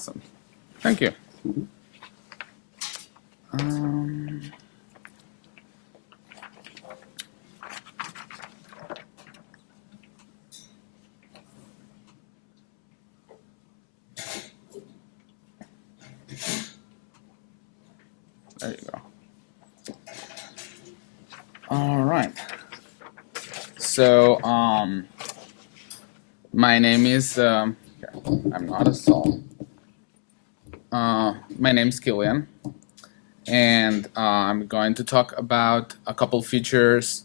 Awesome. Thank you. There you go. All right. So, my name is, I'm not a Saul. My name is Kilian, and I'm going to talk about a couple features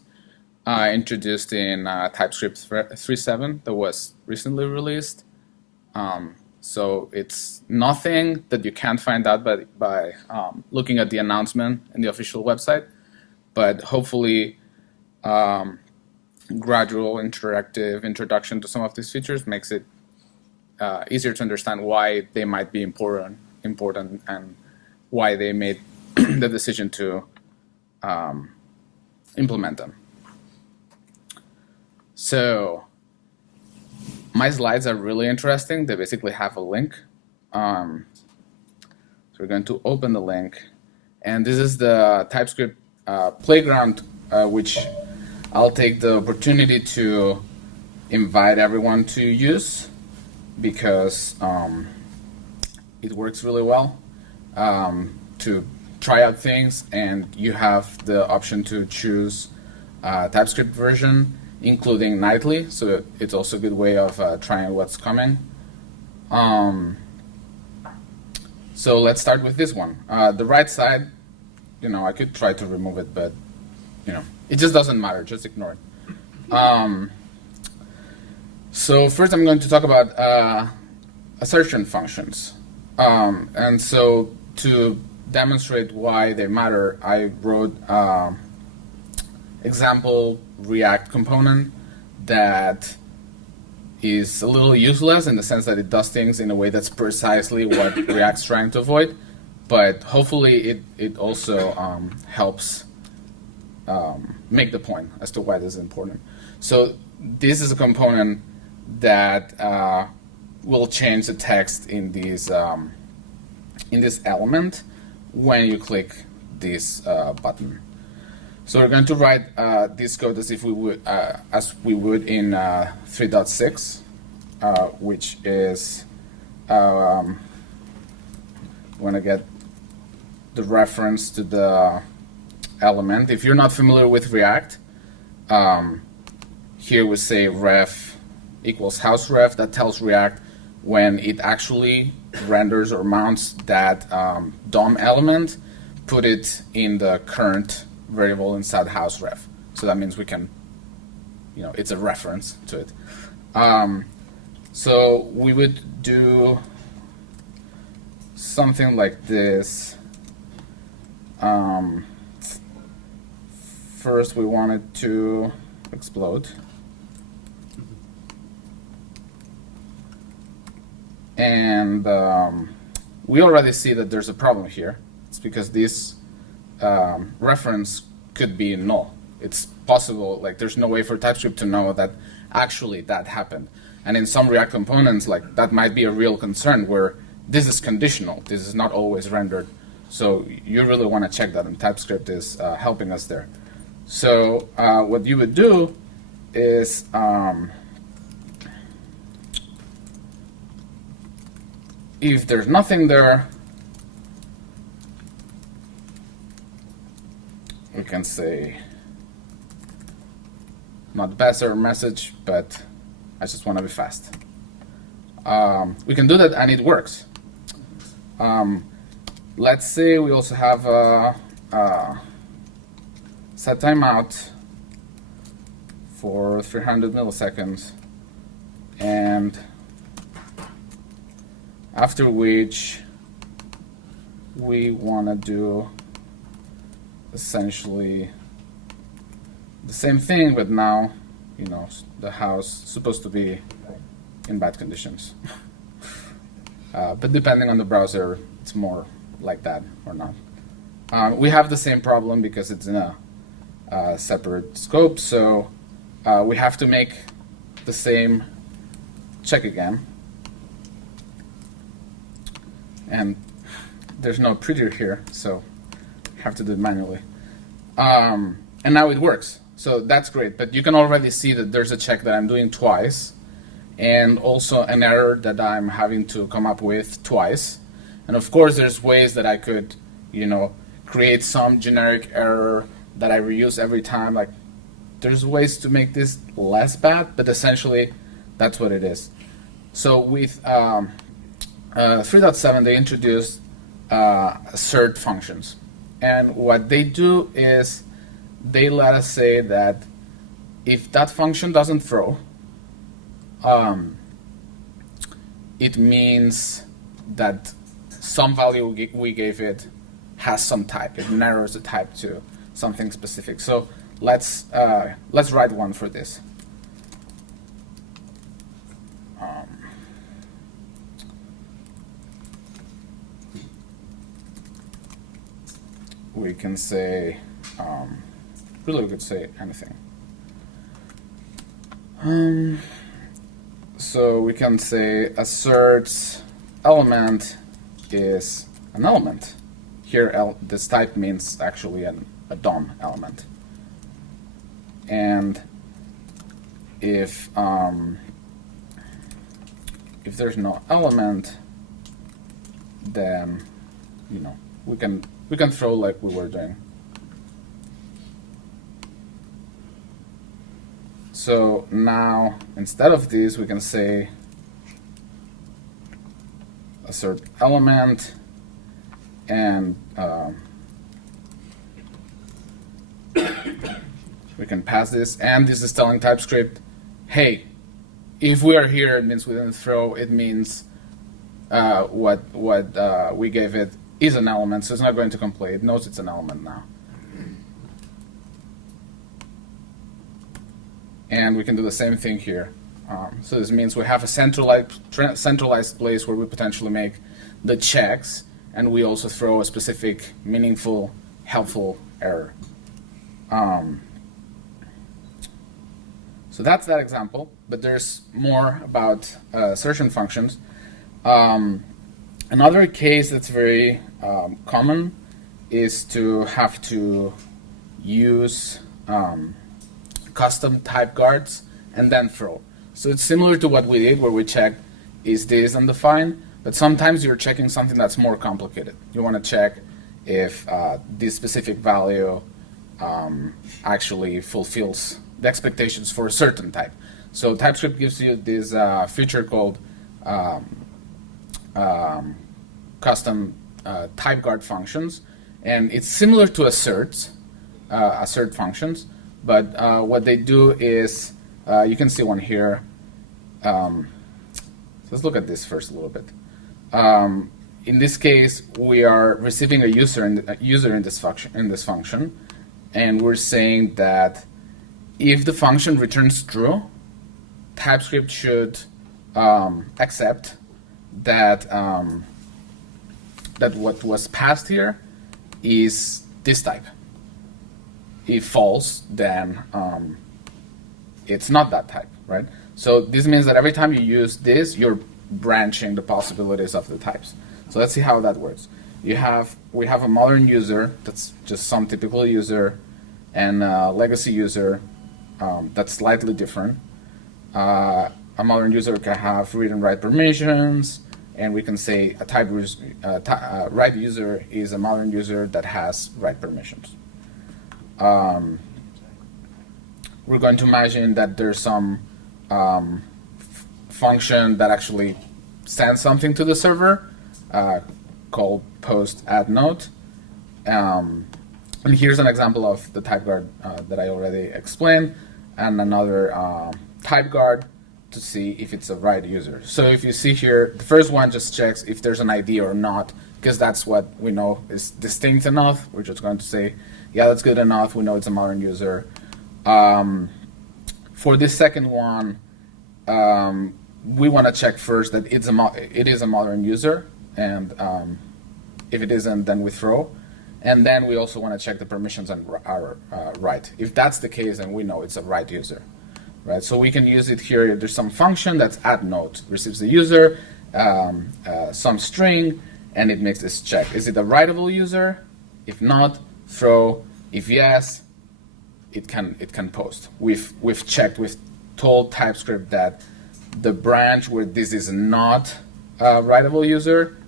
introduced in Typescript 3.7 that was recently released. So it's nothing that you can't find out by looking at the announcement in the official website, but hopefully gradual interactive introduction to some of these features makes it easier to understand why they might be important and why they made the decision to implement them. So my slides are really interesting. They basically have a link. So we're going to open the link. And this is the TypeScript playground, which I'll take the opportunity to invite everyone to use because it works really well to try out things, and you have the option to choose TypeScript version, including nightly, so it's also a good way of trying what's coming. So let's start with this one. The right side, I could try to remove it, but it just doesn't matter, just ignore it. So first I'm going to talk about assertion functions. And so to demonstrate why they matter, I wrote example React component that is a little useless in the sense that it does things in a way that's precisely what React's trying to avoid, but hopefully it also helps make the point as to why this is important. So this is a component that will change the text in this element when you click this button. So we're going to write this code as if we would in 3.6, which is when I get the reference to the element. If you're not familiar with React, here we say ref equals house ref. That tells React when it actually renders or mounts that DOM element, put it in the current variable inside house ref. So that means we can, it's a reference to it. So we would do something like this. First, we want it to explode. And we already see that there's a problem here. It's because this reference could be null. It's possible, there's no way for TypeScript to know that actually that happened. And in some React components, that might be a real concern where this is conditional. This is not always rendered. So you really want to check that, and TypeScript is helping us there. So what you would do is if there's nothing there, we can say not the best error message, but I just want to be fast. We can do that, and it works. Let's say we also have a set timeout for 300 milliseconds, and after which we want to do essentially the same thing, but now, the house is supposed to be in bad conditions. But depending on the browser, it's more like that or not. We have the same problem because it's in a separate scope, so we have to make the same check again. and there's no prettier here, so I have to do it manually. And now it works, so that's great. But you can already see that there's a check that I'm doing twice, and also an error that I'm having to come up with twice. And of course, there's ways that I could, create some generic error that I reuse every time. Like, there's ways to make this less bad, but essentially, that's what it is. So with 3.7, they introduced assert functions. And what they do is they let us say that if that function doesn't throw, it means that some value we gave it has some type. It narrows the type to something specific. So let's write one for this. We can say, really we could say anything. So we can say asserts element is an element. Here this type means actually a DOM element. And if there's no element, then we can throw like we were doing. So now instead of this, we can say assert element, and we can pass this, and this is telling TypeScript, hey, if we are here, it means we didn't throw. It means what we gave it is an element, so it's not going to complain. It knows it's an element now. And we can do the same thing here. So this means we have a centralized place where we potentially make the checks, and we also throw a specific, meaningful, helpful error. So that's that example, but there's more about assertion functions. Another case that's very common is to have to use custom type guards and then throw. So it's similar to what we did where we checked is this undefined, but sometimes you're checking something that's more complicated. You want to check if this specific value actually fulfills the expectations for a certain type. So TypeScript gives you this feature called custom type guard functions, and it's similar to assert functions, but what they do is you can see one here. So let's look at this first a little bit. In this case, we are receiving a user in this function, and we're saying that if the function returns true, TypeScript should accept that that what was passed here is this type. If false, then it's not that type, right? So this means that every time you use this, you're branching the possibilities of the types. So let's see how that works. We have a modern user that's just some typical user, and a legacy user that's slightly different. A modern user can have read and write permissions, and we can say a write user is a modern user that has write permissions. We're going to imagine that there's some function that actually sends something to the server called post add note. And here's an example of the type guard that I already explained, and another type guard to see if it's a write user. So if you see here, the first one just checks if there's an ID or not, because that's what we know is distinct enough. We're just going to say, yeah, that's good enough. We know it's a modern user. For this second one, we want to check first that it is a modern user, and if it isn't, then we throw. And then we also want to check the permissions on our write. If that's the case, then we know it's a write user, right? So we can use it here. There's some function that's add note, receives the user, some string, and it makes this check. Is it a writable user? If not, throw. If yes, it can post. We've checked, we've told TypeScript that the branch where this is not a writable user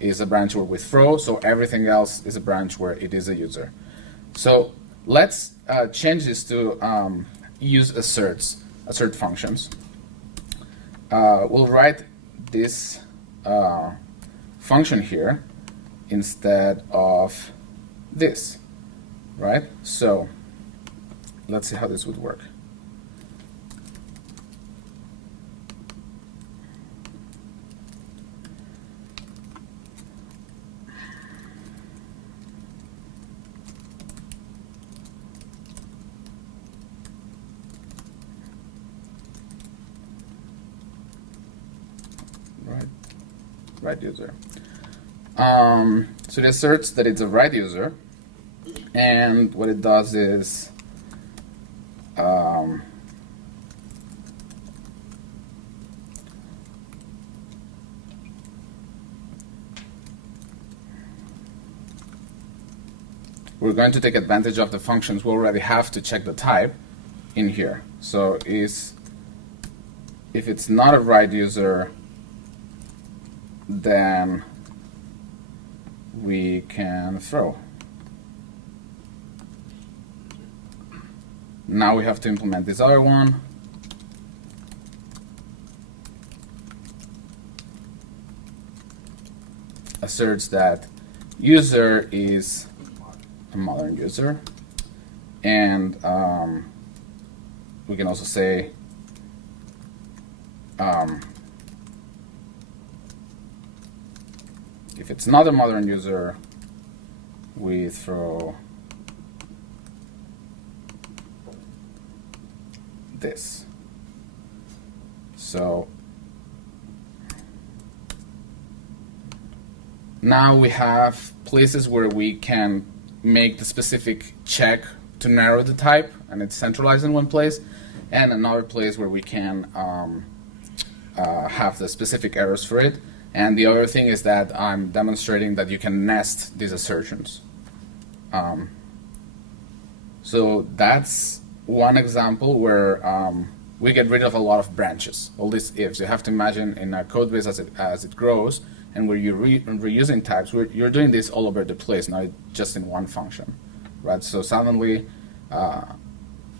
is a branch where we throw, so everything else is a branch where it is a user. So let's change this to use assert functions. We'll write this function here instead of this, right? So let's see how this would work. Right user. So it asserts that it's a right user, and what it does is we're going to take advantage of the functions we already have to check the type in here. So if it's not a right user, then we can throw. Now we have to implement this other one. Asserts that user is a modern user, and we can also say if it's not a modern user, we throw this. So now we have places where we can make the specific check to narrow the type, and it's centralized in one place, and another place where we can have the specific errors for it. And the other thing is that I'm demonstrating that you can nest these assertions. So that's one example where we get rid of a lot of branches, all these ifs. You have to imagine in a code base as it grows, and where you're reusing types, you're doing this all over the place, not just in one function, right? So suddenly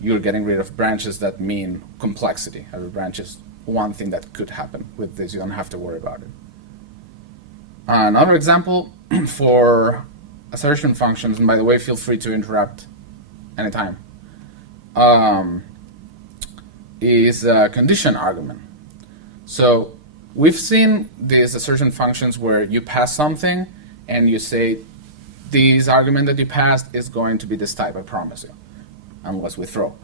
you're getting rid of branches that mean complexity. Every branch is one thing that could happen. With this, you don't have to worry about it. Another example for assertion functions, and by the way, feel free to interrupt anytime, is a condition argument. So we've seen these assertion functions where you pass something and you say, this argument that you passed is going to be this type, I promise you, unless we throw.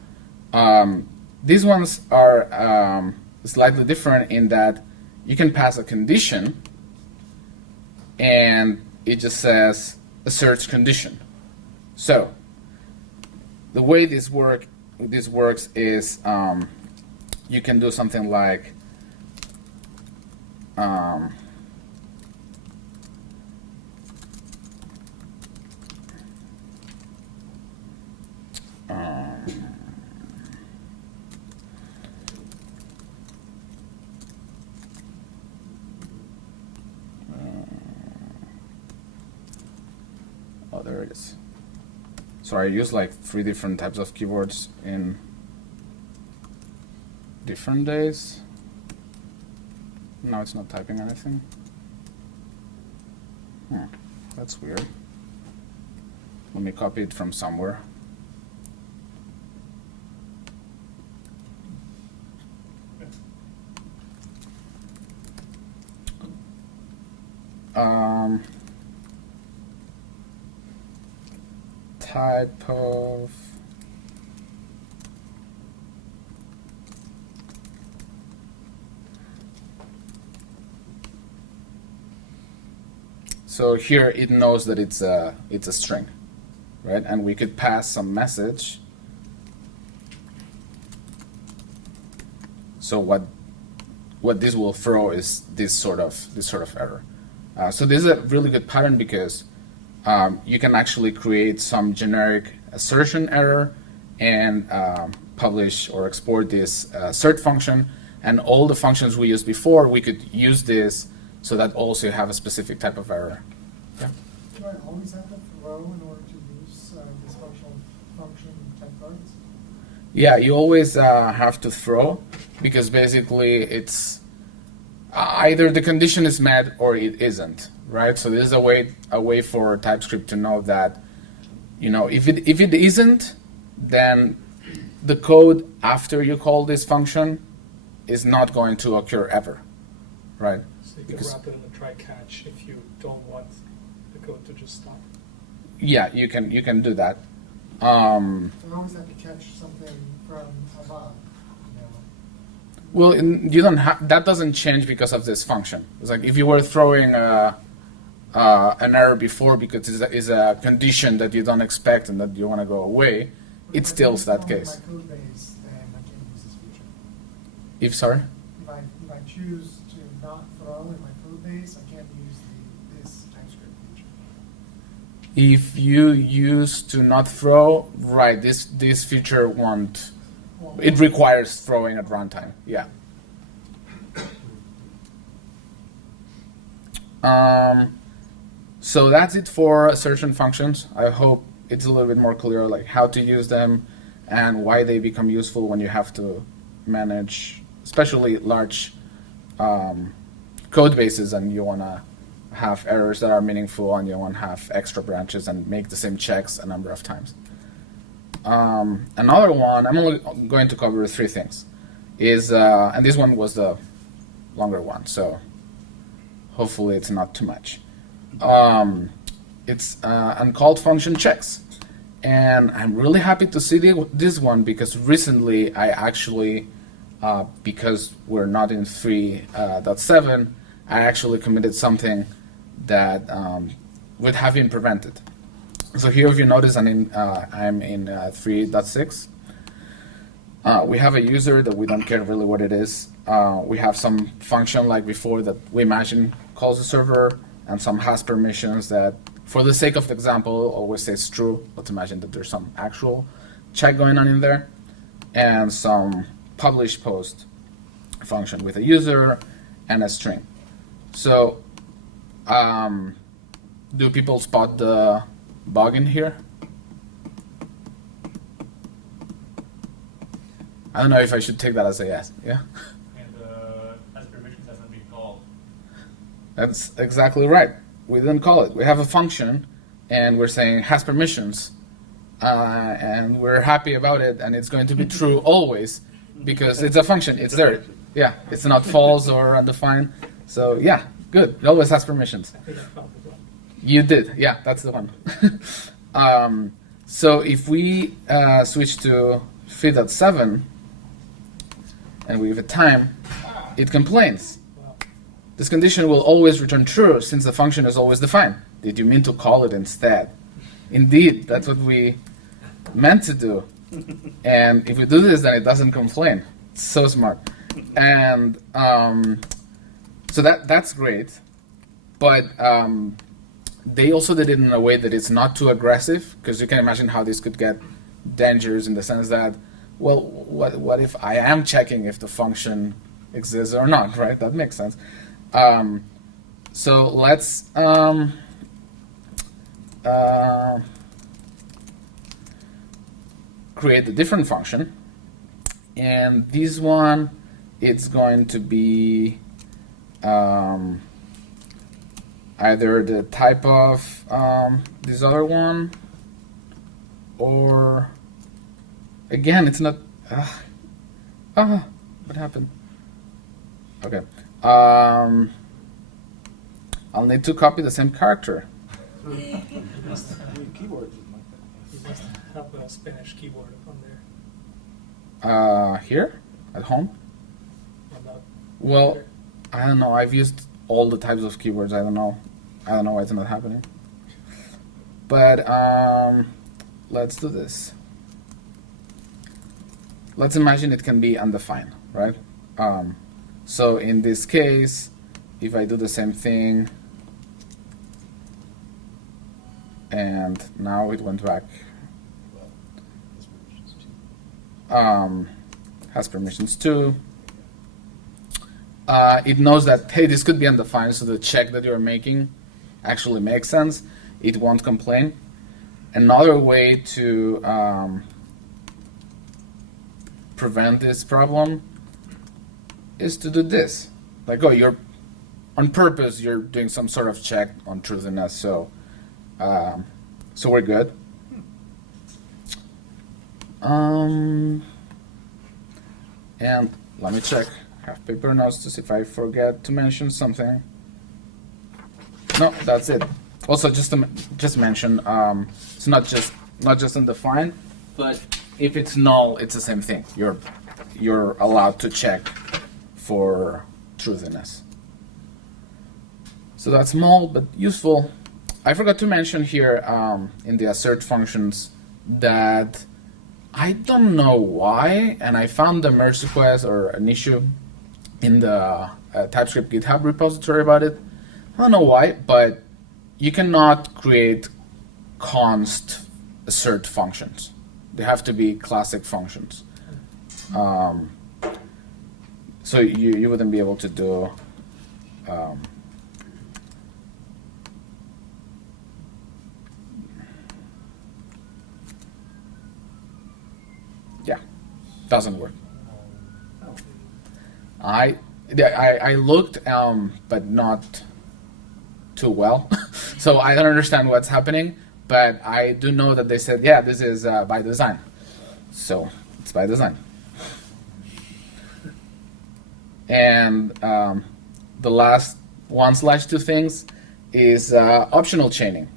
These ones are slightly different in that you can pass a condition and it just says asserts condition. So the way this works is you can do something like oh, there it is. Sorry, I use like 3 different types of keyboards in different days. Now it's not typing anything. That's weird. Let me copy it from somewhere. Type of so here it knows that it's a string, right? And we could pass some message. So what this will throw is this sort of error. So this is a really good pattern because you can actually create some generic assertion error and publish or export this assert function. And all the functions we used before, we could use this so that also you have a specific type of error. Yeah. Do I always have to throw in order to use this function type cards? Yeah, you always have to throw because basically it's either the condition is met or it isn't, right? So this is a way for TypeScript to know that, if it isn't, then the code after you call this function is not going to occur ever, right? So you can wrap it in the try catch if you don't want the code to just stop. Yeah, you can do that. So I always have to catch something from above. Well, you don't have that doesn't change because of this function. It's like if you were throwing an error before because it's a condition that you don't expect and that you want to go away, it stills that case. My code base, then I can't use this feature. If sorry. If I choose to not throw in my code base, I can't use this TypeScript feature. If you use to not throw, right? This feature won't. It requires throwing at runtime. Yeah. So that's it for assertion functions. I hope it's a little bit more clear, like how to use them and why they become useful when you have to manage, especially large code bases, and you want to have errors that are meaningful, and you want to have extra branches and make the same checks a number of times. Another one, I'm only going to cover 3 things, is, and this one was the longer one, so hopefully it's not too much. It's uncalled function checks. And I'm really happy to see this one because recently I actually, because we're not in 3.7, I actually committed something that would have been prevented. So here, if you notice, I'm in 3.6. We have a user that we don't care really what it is. We have some function like before that we imagine calls the server, and some has permissions that, for the sake of the example, always says true. Let's imagine that there's some actual check going on in there, and some publish post function with a user and a string. So, do people spot the bug in here? I don't know if I should take that as a yes. Yeah. And as permissions has not been called. That's exactly right. We didn't call it. We have a function, and we're saying has permissions, and we're happy about it, and it's going to be true always because it's a function. It's there. Yeah, it's not false or undefined. So yeah, good. It always has permissions. I think I found the one. You did. Yeah, that's the one. So if we switch to 3.7 and we give it time, it complains. Wow. This condition will always return true since the function is always defined. Did you mean to call it instead? Indeed, that's what we meant to do. And if we do this, then it doesn't complain. It's so smart. And so that's great. But they also did it in a way that it's not too aggressive, because you can imagine how this could get dangerous in the sense that, well, what if I am checking if the function exists or not, right? That makes sense. So let's create a different function. And this one, it's going to be either the type of this other one, or again, it's not. What happened? Okay. I'll need to copy the same character. You must have a Spanish keyboard up on there. Here at home. Or not. Well, I don't know. I've used all the types of keywords. I don't know why it's not happening. But let's do this. Let's imagine it can be undefined, right? So in this case, if I do the same thing and now it went back. Has permissions too. It knows that, hey, this could be undefined, so the check that you're making actually makes sense. It won't complain. Another way to prevent this problem is to do this. Like, oh, you're on purpose, you're doing some sort of check on truthiness, so we're good. And let me check. Have paper notes to see if I forget to mention something. No, that's it. Also, just mention, it's not just undefined, but if it's null, it's the same thing. You're allowed to check for truthiness. So that's small but useful. I forgot to mention here in the assert functions that I don't know why, and I found a merge request or an issue in the TypeScript GitHub repository about it. I don't know why, but you cannot create const assert functions. They have to be classic functions. So you wouldn't be able to do yeah, doesn't work. I looked, but not too well. So I don't understand what's happening, but I do know that they said, yeah, this is by design. So it's by design. And the last 1/2 things is optional chaining.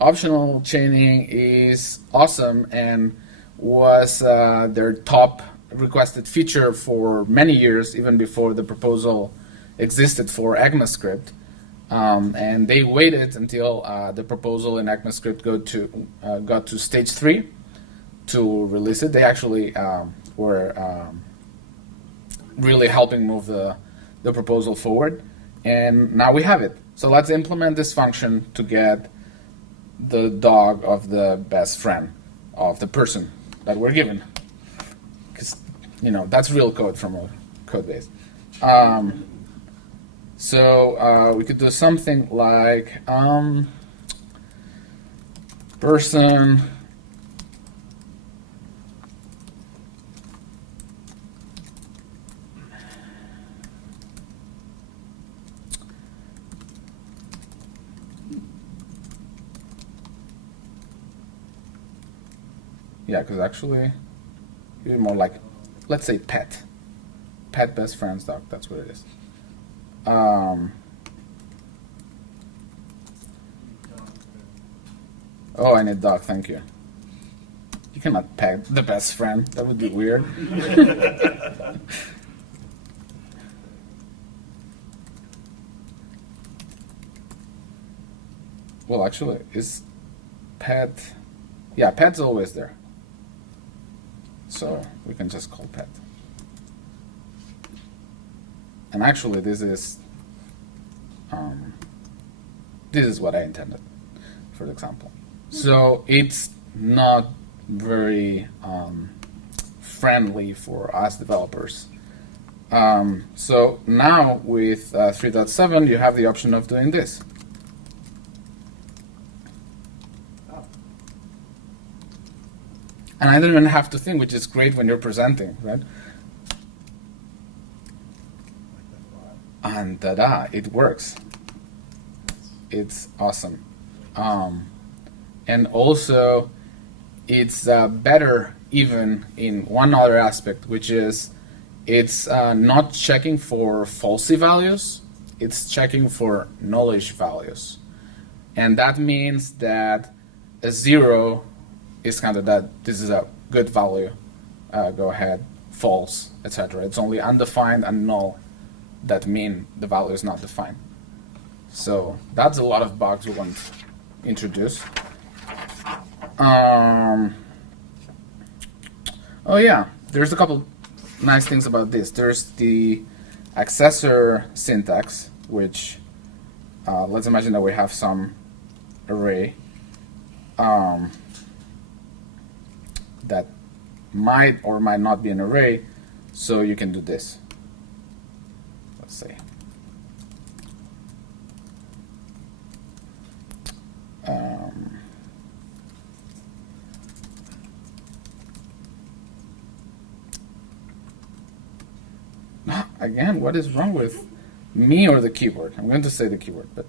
Optional chaining is awesome and was their top requested feature for many years, even before the proposal existed for ECMAScript. And they waited until the proposal in ECMAScript got to stage 3 to release it. They actually were really helping move the proposal forward. And now we have it. So let's implement this function to get the dog of the best friend of the person that we're given. Because, that's real code from a code base. So we could do something like person yeah, because actually it'd be more like, let's say pet best friend's dog. That's what it is. Oh, I need dog, thank you. You cannot pet the best friend, that would be weird. Well, actually, is pet, yeah, pet's always there. So we can just call pet. And actually, this is what I intended for the example. So it's not very friendly for us developers. So now with 3.7, you have the option of doing this. And I don't even have to think, which is great when you're presenting, right? And ta-da, it works. It's awesome. And also, it's better even in one other aspect, which is it's not checking for falsy values, it's checking for nullish values. And that means that a 0 is kind of that this is a good value, go ahead, false, etc. It's only undefined and null that mean the value is not defined. So that's a lot of bugs we want to introduce. Oh yeah, there's a couple nice things about this. There's the accessor syntax, which let's imagine that we have some array that might or might not be an array, so you can do this. Let's say again, what is wrong with me or the keyboard? I'm going to say the keyboard, but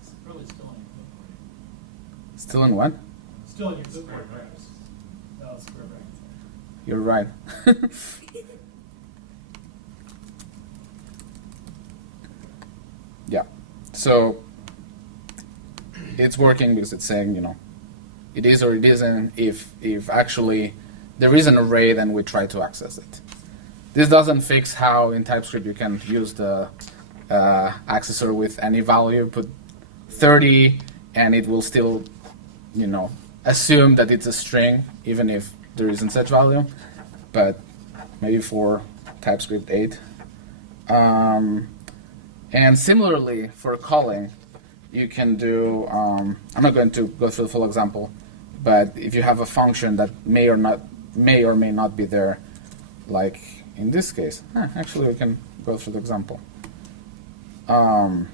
It's probably still in your clipboard. still in what? Still in your clipboard, right? No, it's square brackets. You're right. Yeah. So it's working because it's saying, it is or it isn't. If actually there is an array, then we try to access it. This doesn't fix how in TypeScript you can use the accessor with any value, put 30, and it will still, assume that it's a string, even if there isn't such value. But maybe for TypeScript 8. And similarly, for calling, you can do, I'm not going to go through the full example, but if you have a function that may or may not be there, like in this case, actually we can go through the example. I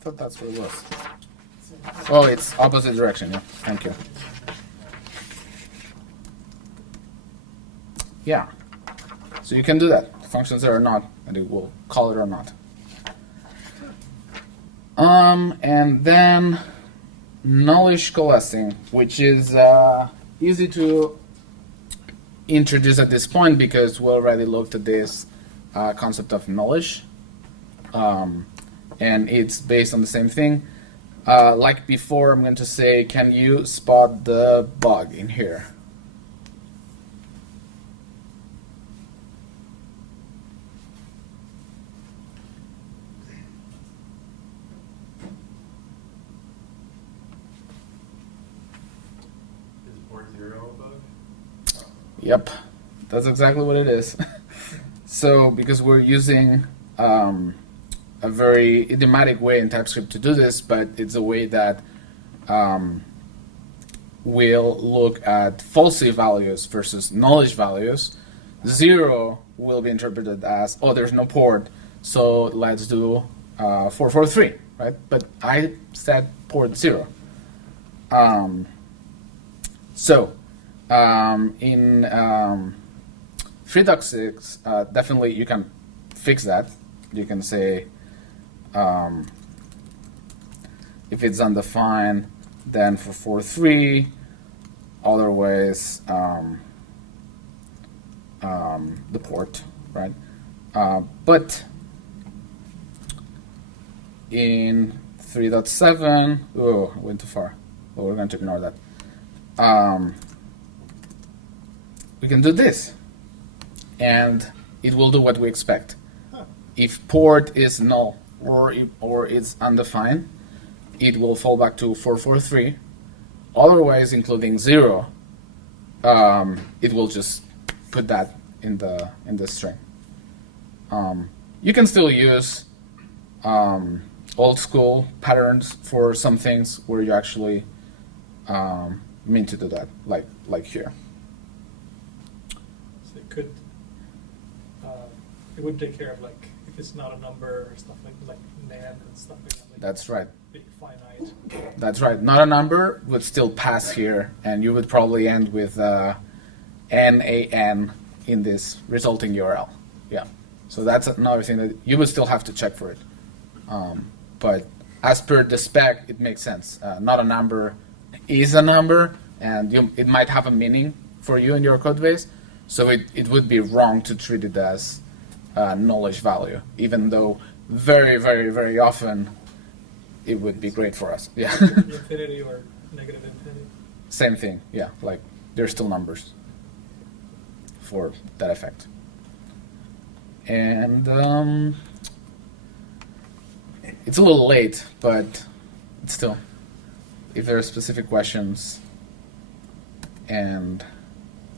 thought that's what it was. Oh, it's opposite direction, yeah, thank you. Yeah, so you can do that. Functions there or not, and it will call it or not. And then knowledge coalescing, which is easy to introduce at this point because we already looked at this concept of knowledge, and it's based on the same thing. Like before, I'm going to say, can you spot the bug in here? Yep, that's exactly what it is. So, because we're using a very idiomatic way in TypeScript to do this, but it's a way that we'll look at falsy values versus knowledge values. 0 will be interpreted as, oh, there's no port, so let's do 443, right? But I said port 0. In 3.6, definitely you can fix that. You can say if it's undefined, then for 4.3, otherwise the port, right? But in 3.7, oh, I went too far. Well, we're going to ignore that. We can do this, and it will do what we expect. If port is null or it's undefined, it will fall back to 443. Otherwise, including 0, it will just put that in the string. You can still use old school patterns for some things where you actually mean to do that, like here. So it would take care of like if it's not a number or stuff like NaN and stuff like that. Like That's right. being finite. That's right. Not a number would still pass here, and you would probably end with NaN in this resulting URL. Yeah. So that's another thing that you would still have to check for it. But as per the spec, it makes sense. Not a number is a number, and it might have a meaning for you in your code base. So it would be wrong to treat it as knowledge value, even though very, very, very often it would be great for us. Yeah. Infinity or negative infinity. Same thing. Yeah. Like they're still numbers for that effect. And it's a little late, but still, if there are specific questions, and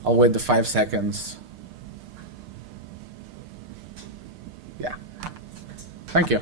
I'll wait the 5 seconds. Yeah. Thank you.